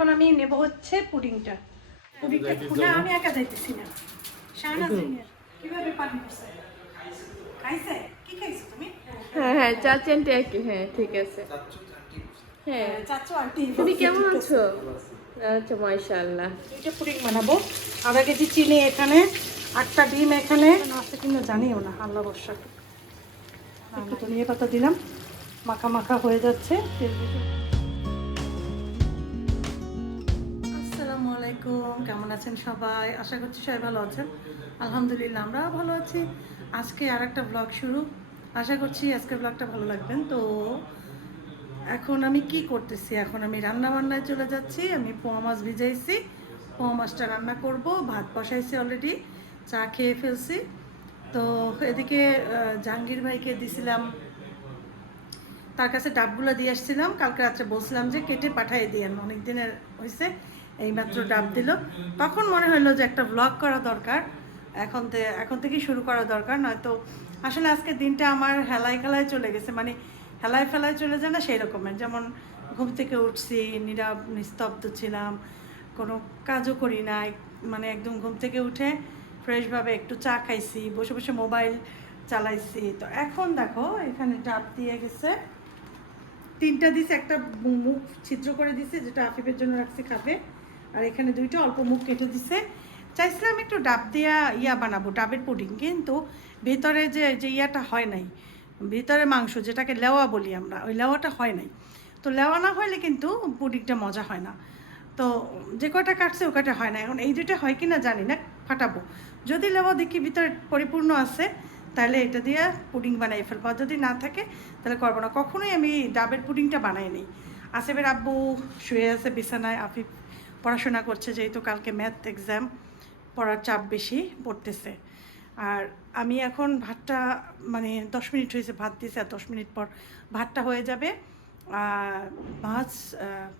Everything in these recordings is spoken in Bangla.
এখন আমি নেব হচ্ছে পুডিংটা। পুডিংটা খুলে আমি একা যাইতেছি না, শাহনাজিনের কিভাবে পানি করছে খাইছে, কি খাইছো তুমি? হ্যাঁ হ্যাঁ, চাচেনটা কি? হ্যাঁ ঠিক আছে। হ্যাঁ চাচু আন্টি তুমি কেমন আছো? আচ্ছা মাশাআল্লাহ। দুইটা পুডিং বানাবো। আধা কেজি চিনি এখানে, 8টা ডিম এখানে আছে কিনা জানিও না, আল্লাহ ভরসা। একটু ধনিয়া পাতা দিলাম, মাখা মাখা হয়ে যাচ্ছে। আসসালামু আলাইকুম, কেমন আছেন সবাই? আশা করছি সবাই ভালো আছেন। আলহামদুলিল্লাহ আমরা ভালো আছি। আজকে আর একটা ব্লগ শুরু, আশা করছি আজকের ব্লগটা ভালো লাগবেন। তো এখন আমি কি করতেছি, এখন আমি রান্না বান্নায় চলে যাচ্ছি। আমি পোয়া মাছ ভিজাইছি, পোয়া মাছটা রান্না করব। ভাত বসাইছি অলরেডি, চা খেয়ে ফেলছি। তো এদিকে জাহাঙ্গীর ভাইকে দিছিলাম, তার কাছে ডাবগুলো দিয়ে আসছিলাম। কালকে রাত্রে বলছিলাম যে কেটে পাঠিয়ে দিয়েন, অনেক দিনের হয়েছে, এইমাত্র ডাব দিল। তখন মনে হলো যে একটা ব্লগ করা দরকার, এখন থেকেই শুরু করা দরকার। নয়তো আসলে আজকে দিনটা আমার হেলায় খেলায় চলে গেছে, মানে হেলায় ফেলায় চলে যায় না সেই রকমের। যেমন ঘুম থেকে উঠছি, নীরব নিস্তব্ধ ছিলাম, কোনো কাজও করি নাই, মানে একদম ঘুম থেকে উঠে ফ্রেশভাবে একটু চা খাইছি, বসে বসে মোবাইল চালাইছি। তো এখন দেখো এখানে ডাব দিয়ে গেছে, 3টা দিছে, একটা মুখ ছিদ্র করে দিছে যেটা আফিফের জন্য রাখছি খাবে, আর এখানে 2টা অল্প মুখ কেটে দিছে। চাইছিলাম একটু ডাব দিয়া বানাবো, ডাবের পুডিং, কিন্তু ভিতরে যে ইয়াটা হয় নাই, ভিতরে মাংস যেটাকে লেওয়া বলি আমরা, ওই লেওয়াটা হয় নাই। তো লেওয়া না হলে কিন্তু পুডিংটা মজা হয় না। তো যে কয়টা কাটছে ও কয়টা হয় না। এখন এই 2টা হয় কি না জানি না, ফাটাবো। যদি লেওয়া দেখি ভিতরে পরিপূর্ণ আছে তাহলে এটা দিয়ে পুডিং বানাই ফেলবো, আর যদি না থাকে তাহলে করবো না। কখনোই আমি ডাবের পুডিংটা বানাই নিই। আসিফের আব্বু শুয়ে আছে বিছানায়, আফিফ পড়াশোনা করছে, যেহেতু কালকে ম্যাথ এক্সাম, পড়ার চাপ বেশি পড়তেছে। আর আমি এখন ভাতটা, মানে 10 মিনিট হয়েছে ভাত দিয়েছে, আর 10 মিনিট পর ভাতটা হয়ে যাবে। মাছ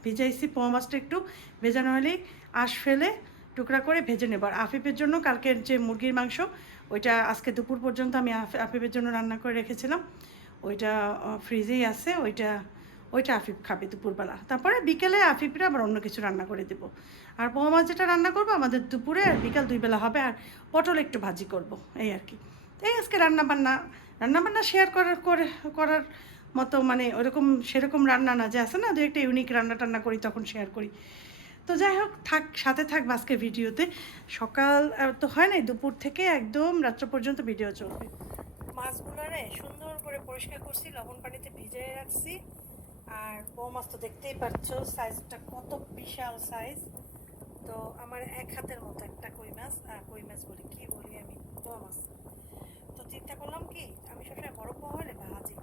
ভিজাইছি, পোয়া মাছটা একটু ভেজানো হলেই আঁশ ফেলে টুকরা করে ভেজে নেব। আর আফিফের জন্য কালকের যে মুরগির মাংস, ওইটা আজকে দুপুর পর্যন্ত আমি আফিফের জন্য রান্না করে রেখেছিলাম, ওইটা ফ্রিজেই আছে। ওইটা আফিফ খাবে দুপুরবেলা, তারপরে বিকেলে আফিফরা আবার অন্য কিছু রান্না করে দেবো। আর পোয়া মাছ যেটা রান্না করবো আমাদের দুপুরে আর বিকাল 2 বেলা হবে। আর পটল একটু ভাজি করব, এই আর কি। এই আজকে রান্নাবান্না শেয়ার করার মতো, মানে ওরকম সেরকম রান্না না, যে আছে না 2-একটা ইউনিক রান্না টান্না করি তখন শেয়ার করি। তো যাই হোক, সাথে থাক আজকে ভিডিওতে। সকাল তো হয় নাই, দুপুর থেকে একদম রাত্র পর্যন্ত ভিডিও চলবে। মাছগুলোরে সুন্দর করে পরিষ্কার করছি, লবণ পানিতে ভিজিয়ে রাখছি। আর পোয়া মাছ তো দেখতেই পাচ্ছ সাইজটা কত বিশাল সাইজ। তো আমার 1 হাতের মতো একটা কই মাছ বলি, কি বলি আমি, পোয়া মাছ। তো চিন্তা করলাম কি, আমি সবসময় বড় পোয়া হলে ভাজি,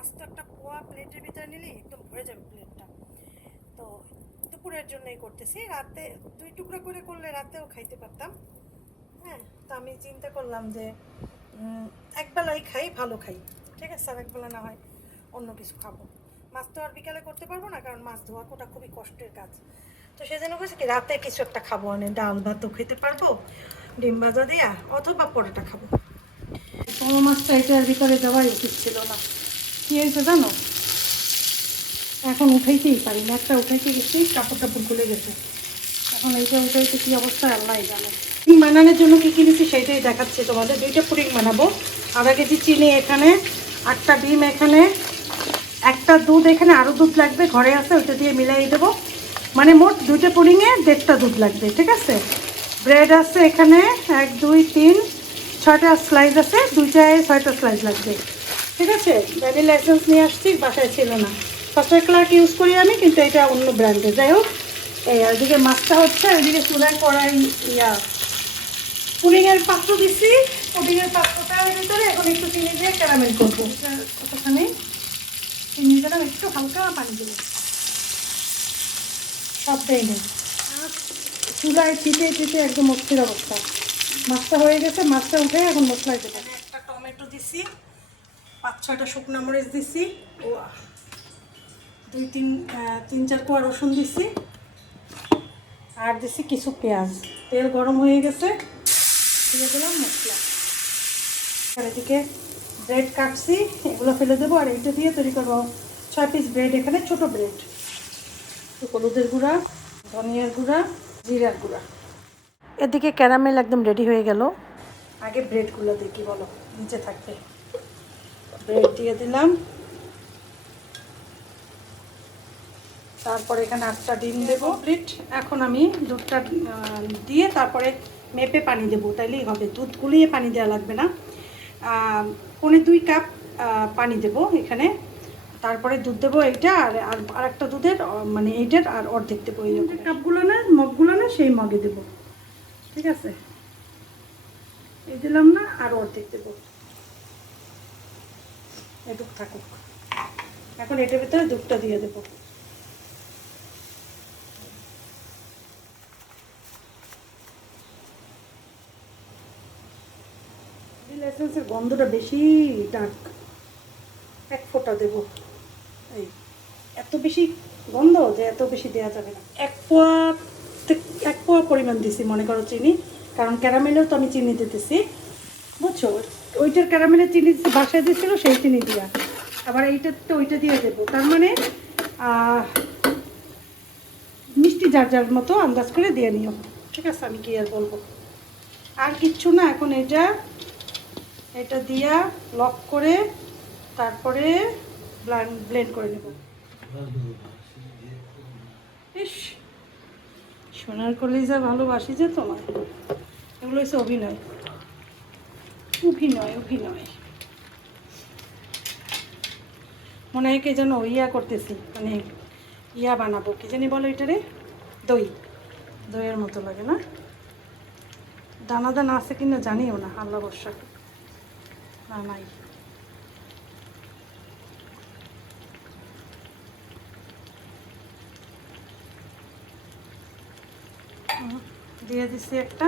আস্ত একটা পোয়া প্লেটের ভিতরে নিলে একদম ভরে যাবে প্লেটটা। তো দুপুরের জন্যই করতেছি, রাতে 2 টুকরা করে করলে রাতেও খাইতে পারতাম। হ্যাঁ, তো আমি চিন্তা করলাম যে একবেলাই খাই, ভালো খাই, ঠিক আছে, আর একবেলা না হয় অন্য কিছু খাবো। মাছ তো আর বিকালে করতে পারবো না, কারণ মাছ ধোয়া কোটা খুবই কষ্টের কাজ। তো সেজন্য বলছি কি, রাতে কিছু একটা খাবো, মানে ডাল ভাতও খেতে পারবো, ডিম ভাজা দিয়া, অথবা পরোটা খাবো। পোয়া মাছটা এটার ভিতরে দেওয়াই উচিত ছিল না। কী হয়েছে জানো, এখন উঠাইতেই পারি না, একটা উঠাইতে গেছি কাপড় টাপড় খুলে গেছে। এখন এইটা উঠাইতে কী অবস্থা আল্লাহ জানে। পুডিং বানানোর জন্য কী কিনেছি সেটাই দেখাচ্ছি তোমাদের। 2টা পুডিং বানাবো। আধা কেজি চিনি এখানে, 8টা ডিম এখানে, একটা দুধ এখানে, আরও দুধ লাগবে ঘরে আছে, ওইটা দিয়ে মিলাই দেবো। মানে মোট 2টা পুডিংয়ে 1.5টা দুধ লাগবে, ঠিক আছে। ব্রেড আছে এখানে 1 2 3 6টা স্লাইস আছে, 2টায় 6টা স্লাইস লাগবে, ঠিক আছে। ভ্যানিলা এসেন্স নিয়ে আসছি, বাসায় ছিল না। ফার্স্ট ক্লার্ক ইউজ করি আমি, কিন্তু এটা অন্য ব্র্যান্ডের। যাই হোক, এই ওইদিকে মাছটা হচ্ছে, ওইদিকে চুলায় কড়াই পুডিংয়ের পাত্র দিচ্ছি। পুডিংয়ের পাত্রটার ভিতরে এখন একটু চিনি দিয়ে ক্যারামেল করবো। ওখানে চিনি দিলাম, একটু হালকা পানি দিলাম, সব দেয় নেই। চুলায় চিটে একদম অস্থির অবস্থা। মাছটা হয়ে গেছে, মাছটা উঠে এখন মশলায় দেবো। একটা টমেটো দিছি, 5-6টা শুকনো মরিচ দিছি, 2-3-4 কোয়া রসুন দিছি, আর দিছি কিছু পেঁয়াজ। তেল গরম হয়ে গেছে, দিয়ে দিলাম মশলা। আর এদিকে ব্রেড কাটছি, এগুলো ফেলে দেবো। আর এইটা দিয়ে তৈরি করবো 6 পিস ব্রেড, এখানে ছোটো ব্রেড। হলুদের গুঁড়া, ধনিয়ার গুঁড়া, জিরার গুঁড়া। এদিকে ক্যারামেল একদম রেডি হয়ে গেল। আগে ব্রেডগুলো দিই, কি বলো, নিচে থাকবে। ব্রেড দিয়ে দিলাম, তারপরে এখানে 8টা ডিম দেবো। কমপ্লিট। এখন আমি দুধটা দিয়ে তারপরে মেপে পানি দেবো, তাইলেই হবে। দুধ গুলিয়ে পানি দেওয়া লাগবে না। 1.25 কাপ পানি দেবো এখানে। তারপরে দুধ দেবো এইটা, আর একটা দুধের মানে এইটার আর অর্ধেক দেবো। এই কাপগুলো না, মগগুলো না, সেই মগে দেবো। ঠিক আছে, এই দিলাম না, আর অর্ধেক দেবো। এটুক থাকুক। এখন এটার ভিতরে দুধটা দিয়ে দেবো। এসেন্সের গন্ধটা বেশি ডার্ক, 1 ফোঁটা দেবো। এই এত বেশি গন্ধ যে এত বেশি দেওয়া যাবে না। 1 পোয়া পরিমাণ দিছি মনে করো চিনি, কারণ ক্যারামেলেও তো আমি চিনি দিতেছি, বুঝছো। ওইটার ক্যারামেলের চিনি বাসায় দিয়েছিল, সেই চিনি দিয়া, আবার এইটার তো ওইটা দিয়ে দেবো। তার মানে মিষ্টি যার যার মতো আন্দাজ করে দিয়ে নিও। ঠিক আছে, আমি কি আর বলবো, আর কিচ্ছু না। এখন এটা দিয়া লক করে তারপরে ব্লেন্ড করে নেব। ইস, সোনার কলিজা ভালোবাসি যে তোমার। এগুলো হচ্ছে অভিনয়, অভিনয়, অভিনয়। মনে হয় কে যেন ইয়া করতেছি, মানে ইয়া বানাবো, কি জানি বলো এটারে, দইয়ের মতো লাগে না? দানা দানা আছে কিনা জানিও না, আল্লাহ ভরসা। না, নাই। দিয়ে দিচ্ছি একটা,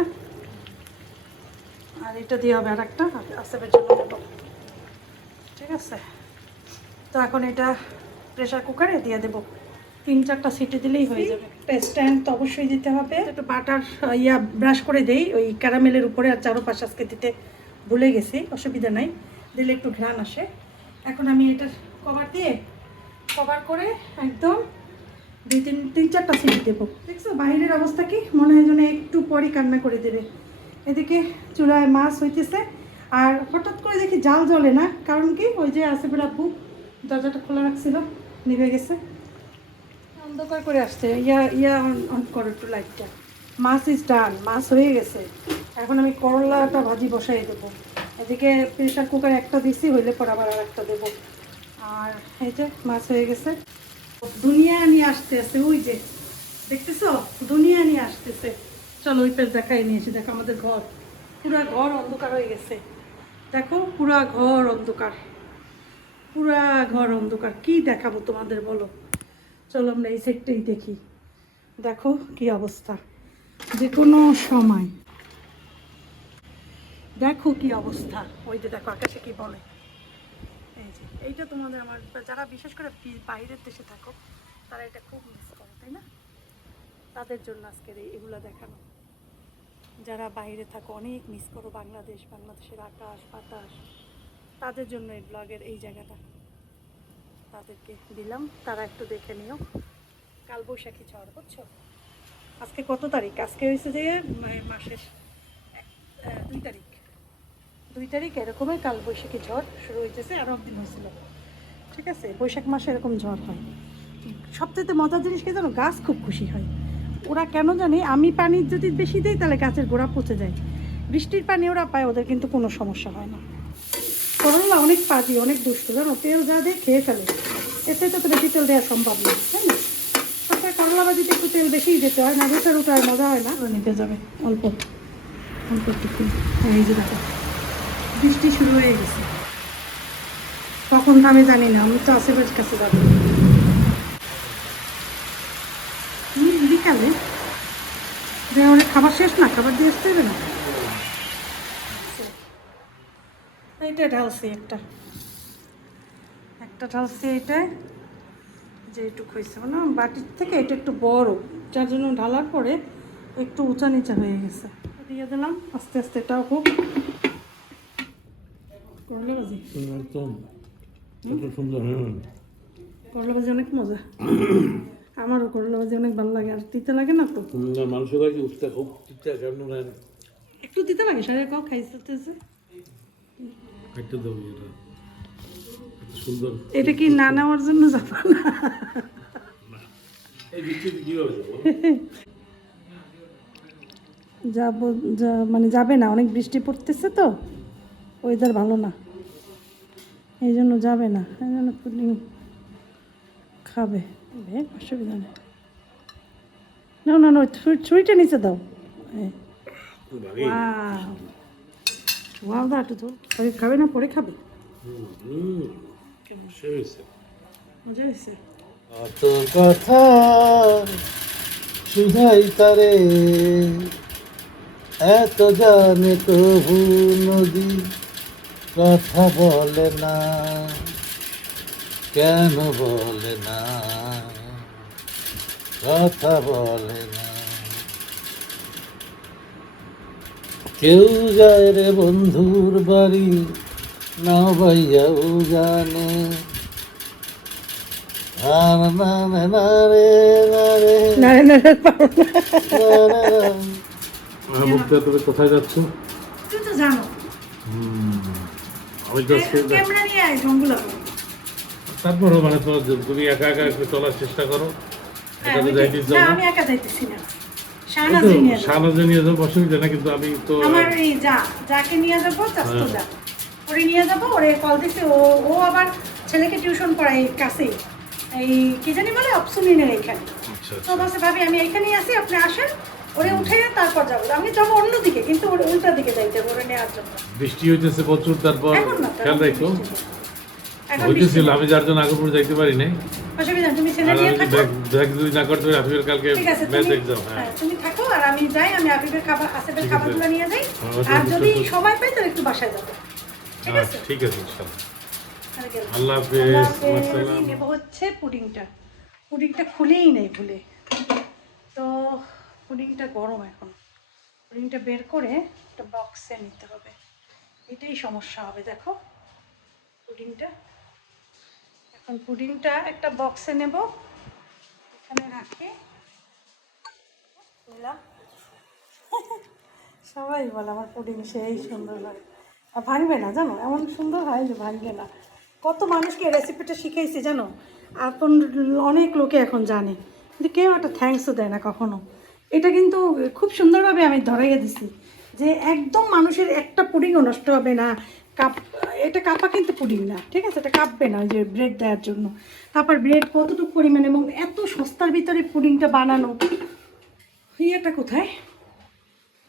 আর এটা দিয়ে হবে আর একটা, আসেবের জন্য দেবো। ঠিক আছে, তো এখন এটা প্রেশার কুকারে দিয়ে দেবো। 3-4টা সিটি দিলেই হয়ে যাবে। স্ট্যান্ড তো অবশ্যই দিতে হবে। একটু বাটার ব্রাশ করে দেই ওই ক্যারামেলের উপরে, আর চারোপাশে আজকে দিতে ভুলে গেছি, অসুবিধা নাই, দিলে একটু ঘ্রাণ আসে। এখন আমি এটার কভার করে একদম 3-4টা সিটি দেবো। দেখছো বাইরের অবস্থা কি, মনে হয় যেন একটু পরই কান্না করে দেবে। এদিকে চুলায় মাছ হইতেছে, আর হঠাৎ করে দেখি জাল জ্বলে না, কারণ কি, ওই যে আসিফের আব্বু দরজাটা খোলা রাখছিল, নিভে গেছে, অন্ধকার করে আসছে। অন করো একটু লাইটটা। মাছ ইজ ডান, মাছ হয়ে গেছে। এখন আমি করলাটা ভাজি বসাই দেবো। এদিকে প্রেশার কুকার একটা দিছি, হইলে পর আবার আর একটা দেবো। আর এই যে মাছ হয়ে গেছে। দুনিয়া নিয়ে আসতেছে, ওই যে দেখতেছো, দুনিয়া নিয়ে আসতেছে। চলো ওই পেজ দেখাই নিয়েছি। দেখো আমাদের ঘর, পুরা ঘর অন্ধকার হয়ে গেছে। দেখো পুরা ঘর অন্ধকার, পুরা ঘর অন্ধকার। কি দেখাবো তোমাদের বলো? চলো আমরা এই সাইডটাই দেখি। দেখো কি অবস্থা, যে কোনো সময় দেখো কি অবস্থা। ওই যে দেখো আকাশে কি বলে। এই যে এইটা তোমাদের, আমার যারা বিশেষ করে বাইরের দেশে থাকো, তারা এটা খুব মিস করে, তাই না? তাদের জন্য আজকের এগুলো দেখানো। যারা বাইরে থাকো অনেক মিস করো বাংলাদেশের আকাশ বাতাস, তাদের জন্য এই ব্লগের এই জায়গাটা তাদেরকে দিলাম, তারা একটু দেখে নিও। কালবৈশাখী ঝড়, বুঝছো? আজকে কত তারিখ? আজকে হয়েছে যে মাসের 2 তারিখ এরকমই কালবৈশাখী ঝড় শুরু হইতেছে, আরও একদিন হয়েছিল। ঠিক আছে, বৈশাখ মাসে এরকম ঝড় হয়। সবথেকে মজার জিনিস কি জানো, গাছ খুব খুশি হয়। ওরা কেন জানি, আমি পানি যদি বেশি দিই তাহলে গাছের গোড়া পচে যায়, বৃষ্টির পানি ওরা পায়, ওদের কিন্তু কোনো সমস্যা হয় না। করলা অনেক পাজি, অনেক দুষ্ট, জানো, তেল যা দিয়ে খেয়ে ফেলে। এর থেকে তো বেশি তেল দেওয়া সম্ভব না, তাই না? তারপরে করলা ভাজিতে একটু তেল বেশিই দিতে হয়, না রুটা মজা হয় না। নিতে যাবে অল্প অল্প একটু। এই যে দেখো বৃষ্টি শুরু হয়ে গেছে, কখন আমি জানি না, আমি তো আসিফের কাছে যাবো বিকালে। অনেক খাবার শেষ না, খাবার দিয়ে আসতে হবে না। এইটা ঢালছি, একটা ঢালছি, এইটাই যে এইটুক হয়েছে না বাটির থেকে, এটা একটু বড়, যার জন্য ঢালার পরে একটু উঁচা নিচা হয়ে গেছে। দিয়ে দিলাম আস্তে আস্তে, এটাও হোক। করলা ভাজি একদম এত সুন্দর, হ্যাঁ। করলা ভাজি অনেক মজা। আমারও করলা ভাজি অনেক ভালো লাগে, আর তিতে লাগে না তো? না মাংস খাইছি উস্তা খুব তিতা কেমন হয় একটু দিতে লাগে, সারা কাউ খাইতেছে। খাইতে দাও এটা এত সুন্দর। এটা কি না নেওয়ার জন্য যাবা না? এই বৃষ্টিতে কীভাবে যাবো? যাবো, মানে যাবে না, অনেক বৃষ্টি পড়তেছে তো, ওয়েদার ভালো না, এই জন্য যাবে না, এই জন্য পুডিং খাবে। অসুবিধা নেই। না না না, ছুরিটা নিচে দাও। ভালোই। ওয়াও, দাও একটু তো, খাবে না, পরে খাবে। সে হয়েছে। মজা হয়েছে। অত কথা শুধাই তারে, এত জানে তবু নদী কথা বলে না, কেন বলে না, কথা বলে না। কেউ যায় রে বন্ধুর বাড়ি, না ভাইয়াও জানে, কোথায় যাচ্ছ? তুই তো জানো, আমি ক্যামেরা নিয়ে আয়, ঢঙ্গুলা করো। তারপরও মানে তুমি একা একা একটু চলার চেষ্টা করো। হ্যাঁ, এটাতে যাইতে না, যাও না। আমি একা যাইতেছি না, শাহনাজকে নিয়ে যাবো। শাহনাজে নিয়ে যাবো, অসুবিধা না, কিন্তু আমি তো আমার এই যাকে নিয়ে যাবো, চাস্তো যা, ওরে নিয়ে যাবো। ওরে কল দিছে, ও আবার ছেলেকে টিউশন পড়ায় কাছেই, এই কি জানি বলে অপসুনিনের এখানে। আচ্ছা তো বলছে ভাবি আমি এইখানেই আছি, আপনি আসেন, ওরে উঠে তারপর যাবো। আমি যাবো অন্যদিকে, কিন্তু ওর উল্টা দিকে যাইতে হবে ওরে নেওয়ার জন্য। বৃষ্টি হইতেছে প্রচুর, তারপর এখন না, খেয়াল রাখো। এখন হইতেছিল, আমি যার জন্য আগরপুর যাইতে পারি নাই। অসুবিধা নেই, তুমি ছেলে আর নিয়ে আমি থাকো। ব্যাগ যদি না করতে পারি, আফিফের কালকে ঠিক আছে, ম্যাচ তুমি এক্সাম। হ্যাঁ তুমি থাকো, আর আমি যাই, আমি আবিবের খাবার, আসিফের ঠিক আছে। খাবারগুলো নিয়ে যাই। আমার আর যদি তো- সময় পাই তাহলে একটু বাসায় যাবো, ঠিক আছে? ঠিক আছে ইনশাআল্লাহ। তাহলে গেলাম। আল্লাহ আল্লাহ হাফেজ। হাফেজ। আসসালাম। নেব হচ্ছে পুডিংটা খুলেই নেই ভুলে, তো পুডিংটা গরম এখন, পুডিংটা বের করে একটা বক্সে নিতে হবে, এটাই সমস্যা হবে। দেখো পুডিংটা, এখন পুডিংটা একটা বক্সে নেব, এখানে রাখি, নিলাম। সবাই বলে আমার পুডিং সেই সুন্দর হয়, আর ভাঙবে না, জানো, এমন সুন্দর হয় যে ভাঙবে না। কত মানুষকে রেসিপিটা শিখাইছি জানো, এখন অনেক লোকে এখন জানে, কিন্তু কেউ একটা থ্যাঙ্কসও দেয় না কখনো। এটা কিন্তু খুব সুন্দরভাবে আমি ধরাইয়া দিছি যে একদম মানুষের একটা পুডিংও নষ্ট হবে না। কাপ, এটা কাপা কিন্তু পুডিং না, ঠিক আছে, এটা কাঁপবে না ওই যে ব্রেড দেওয়ার জন্য। তারপর ব্রেড কতটুকু পরিমাণ এবং এত সস্তার ভিতরে পুডিংটা বানানো, ইয়েটা কোথায়,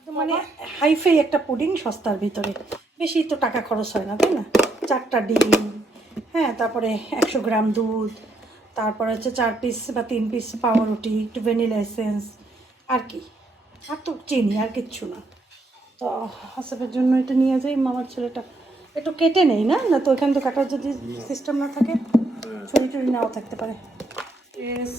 মানে হাইফাই একটা পুডিং সস্তার ভিতরে, বেশি তো টাকা খরচ হয় না, তাই না? 4টা ডিম, হ্যাঁ, তারপরে 100 গ্রাম দুধ, তারপরে হচ্ছে 4 পিস বা 3 পিস পাউরুটি, একটু ভ্যানিলা এসেন্স, আর কি, আর তো চিনি, আর কিচ্ছু না। তো হাসাবের জন্য এটা নিয়ে যাই, মামার ছেলেটা একটু কেটে নেই, না না তো এখান তো কাটার যদি সিস্টেম না থাকে, ছুরি টুরি নাও থাকতে পারে। ইয়েস,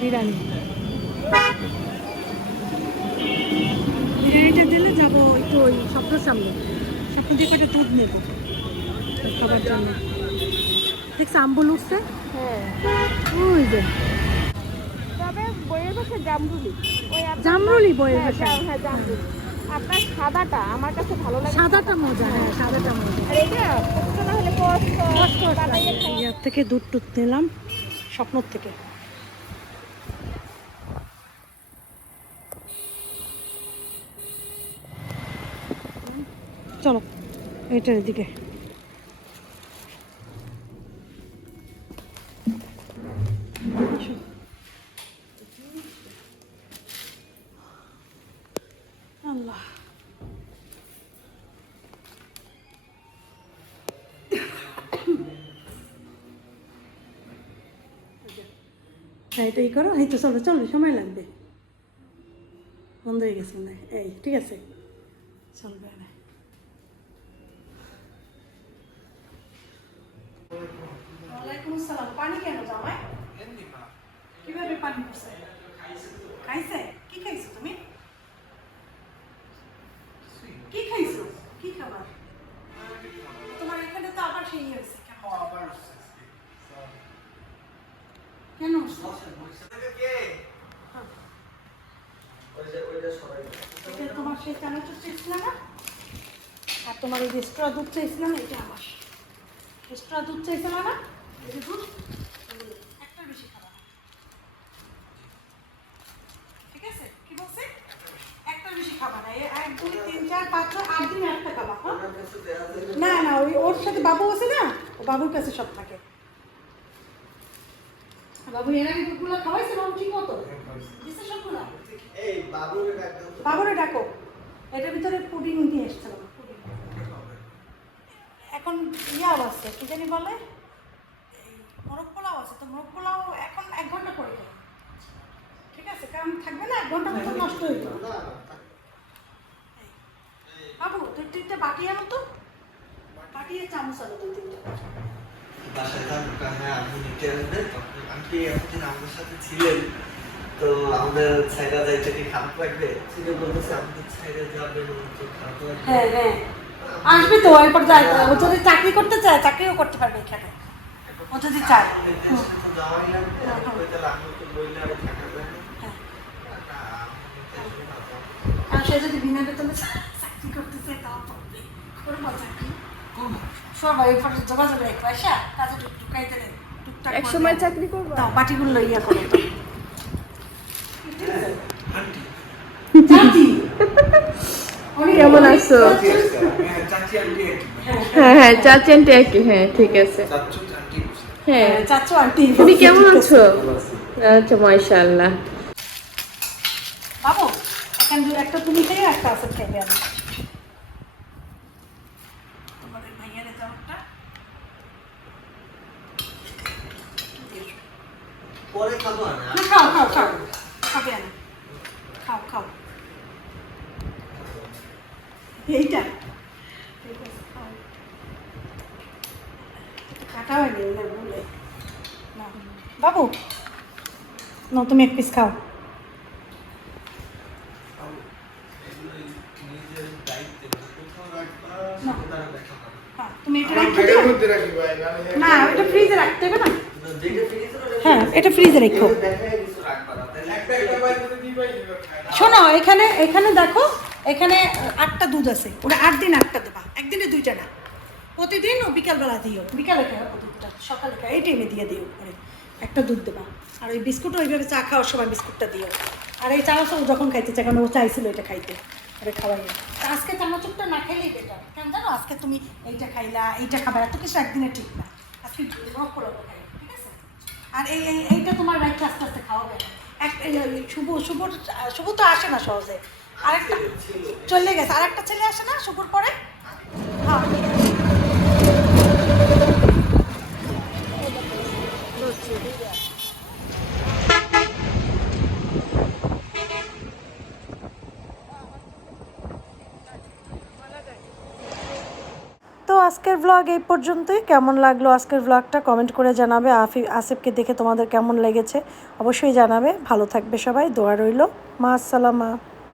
বিরিয়ানি, বিরিয়ানিটা দিলে যাবো একটু ওই স্বপ্নের সামনে, স্বপ্ন দিয়ে কটা দুধ নেব খাবার জন্য। দেখছি আম্বুল উঠছে, হ্যাঁ, ওই যে তবে বইয়ের ভাষা জামরুলি, ওই জামরুলি বইয়ের ভাষা। হ্যাঁ জামরুলি। আপনার সাদাটা আমার কাছে ভালো লাগে, সাদাটা মজা, হ্যাঁ সাদাটা মজা। আর এটা কষ্ট না হলে কষ্ট বানাইয়ে খাওয়া। ইয়ার থেকে দুধ টুধ নিলাম, স্বপ্নর থেকে। চলো এইটার দিকে, আল্লাহ হ্যাঁ, এটাই করো, এই তো চলো চলো, সময় লাগবে, বন্ধ হয়ে গেছে মনে হয়। এই ঠিক আছে, চলবে না। ওয়ালাইকুম আসসালাম। পানি কেন জামাই? কিভাবে পানি পড়ছে? খাইছে? কি খাইছো তুমি? কি খাইছো? কি খাবার? তোমার এখানে তো আবার সেই হয়েছে কেন হচ্ছে? এটা তোমার সেই চানাচুর চেয়েছিল না? আর তোমার এই যে স্ট্র দুধ চাইছিল না, এটা আমার স্ট্র দুধ চাইছিল না, এই যে দুধ একটার বেশি খাবা না। ঠিক আছে? কি বলছে? একটার বেশি খাবা না। 1 2 3 4 5 6 8 দিন একটা খাবা। হ্যাঁ? না না, ওই ওর সাথে বাবু আছে না, ও বাবুর কাছে সব থাকে। বাবু এর আগে দুধগুলো খাওয়াইছে বাবু ঠিক মতো? দিছে সবগুলো? বাবুরে ডাকো। এটার ভিতরে পুডিং দিয়ে এসছে বাবা, পুডিং। এখন ইয়াও আছে, কি জানি বলে, এই মোরগ পোলাও আছে, তো মোরগ পোলাও এখন 1 ঘন্টা করে খাই। ঠিক আছে, কারণ থাকবে না, 1 ঘন্টা মতো নষ্ট হয়ে যাবে। বাবু 2-3টে বাটি আনো তো, বাটি আর চামচ আনো 2-3টে। বাসায় থাকা, হ্যাঁ আপনি নিতে আসবেন, আপনি এতদিন আমাদের সাথে ছিলেন, তো আমাদের ছাইরা যাইতে কি খারাপ লাগবে? তিনি বলতেছে আমাদের ছাইরা যাবেন, তো খারাপ লাগবে। হ্যাঁ হ্যাঁ, আসবে তো, এরপর যায়। ও যদি চাকরি করতে চায় চাকরিও করতে পারবে এখানে, ও যদি চায়। তো যাওয়াই লাগবে, তাহলে আমি তো বললে আরো থাকা যায় না। হ্যাঁ, না, আমি তো আসলে আর সে যদি বিনা বেতনে চাকরি করতে চায় তাও পারবে, করবো চাকরি। সবাই এরপরে যোগাযোগ রেখো, আসা কাজে ঢুকাইতে নেই, টুকটাক এক সময় চাকরি করবো। দাও বাটিগুলো ইয়া করো তো। আন্টি, চাচি কেমন আছো? হ্যাঁ চাচি আন্টি একই। হ্যাঁ হ্যাঁ, চাচি আন্টি একই, হ্যাঁ ঠিক আছে। চাচু আন্টি বলছে। হ্যাঁ, চাচু আন্টি। তুমি কেমন আছো? আচ্ছা, মাশাআল্লাহ। বাবু এখান থেকে একটা তুমি খাইও, একটা আছে খাইবে। আমি তোমাদের ভাইয়ারে যাওয়ারটা পরে খাবো না। না, খাও খাও খাও, খাবে না, খাও খাও এইটা। ঠিক আছে, খাও। কাটা হয়নি না, বলে না। বাবু না, তুমি 1 পিস খাও। নিজের দায়িত্বে কোথাও রাখবা, না। তারা দেখা পাবে। হ্যাঁ, তুমি এটা রেখে দিও না, এটা ফ্রিজে রাখতে হবে না। যেটা ফ্রিজে ওটা হ্যাঁ, এটা ফ্রিজে রেখো। দেখায় কিছু রাখবা না, তাহলে শোনো, এখানে এখানে দেখো, এখানে 8টা দুধ আছে, ওটা 8 দিন 8টা দেবা, একদিনে 2টা না। প্রতিদিন ও বিকালবেলা দিও, বিকালে খাও দুধটা, সকালে খাও, এই টাইমে দিয়ে দিও করে একটা দুধ দেবা। আর ওই বিস্কুট ওইভাবে চা খাওয়ার সময় বিস্কুটটা দিও। আর এই চানাচুর ও যখন খাইতে চায়, কারণ ও চাইছিল এটা খাইতে, ওরে খাওয়াইও। তা আজকে চানাচুরটা না খাইলেই বেটার, কেন জানো? আজকে তুমি এইটা খাইলা, এইটা খাবার, এত কিছু একদিনে ঠিক না। আজকে রক করবো খাই, ঠিক আছে? আর এইটা তোমার রাইট আস্তে আস্তে খাওয়াবে না। শুভ তো আসে না সহজে, আরেকটা চলে গেছে, আরেকটা ছেলে আসে না শুভর পরে। হ্যাঁ, তো আজকের ব্লগ এই পর্যন্তই। কেমন লাগলো আজকের ব্লগটা কমেন্ট করে জানাবে। আসিফকে দেখে তোমাদের কেমন লেগেছে অবশ্যই জানাবে। ভালো থাকবে সবাই, দোয়া রইল। মা আসসালামা।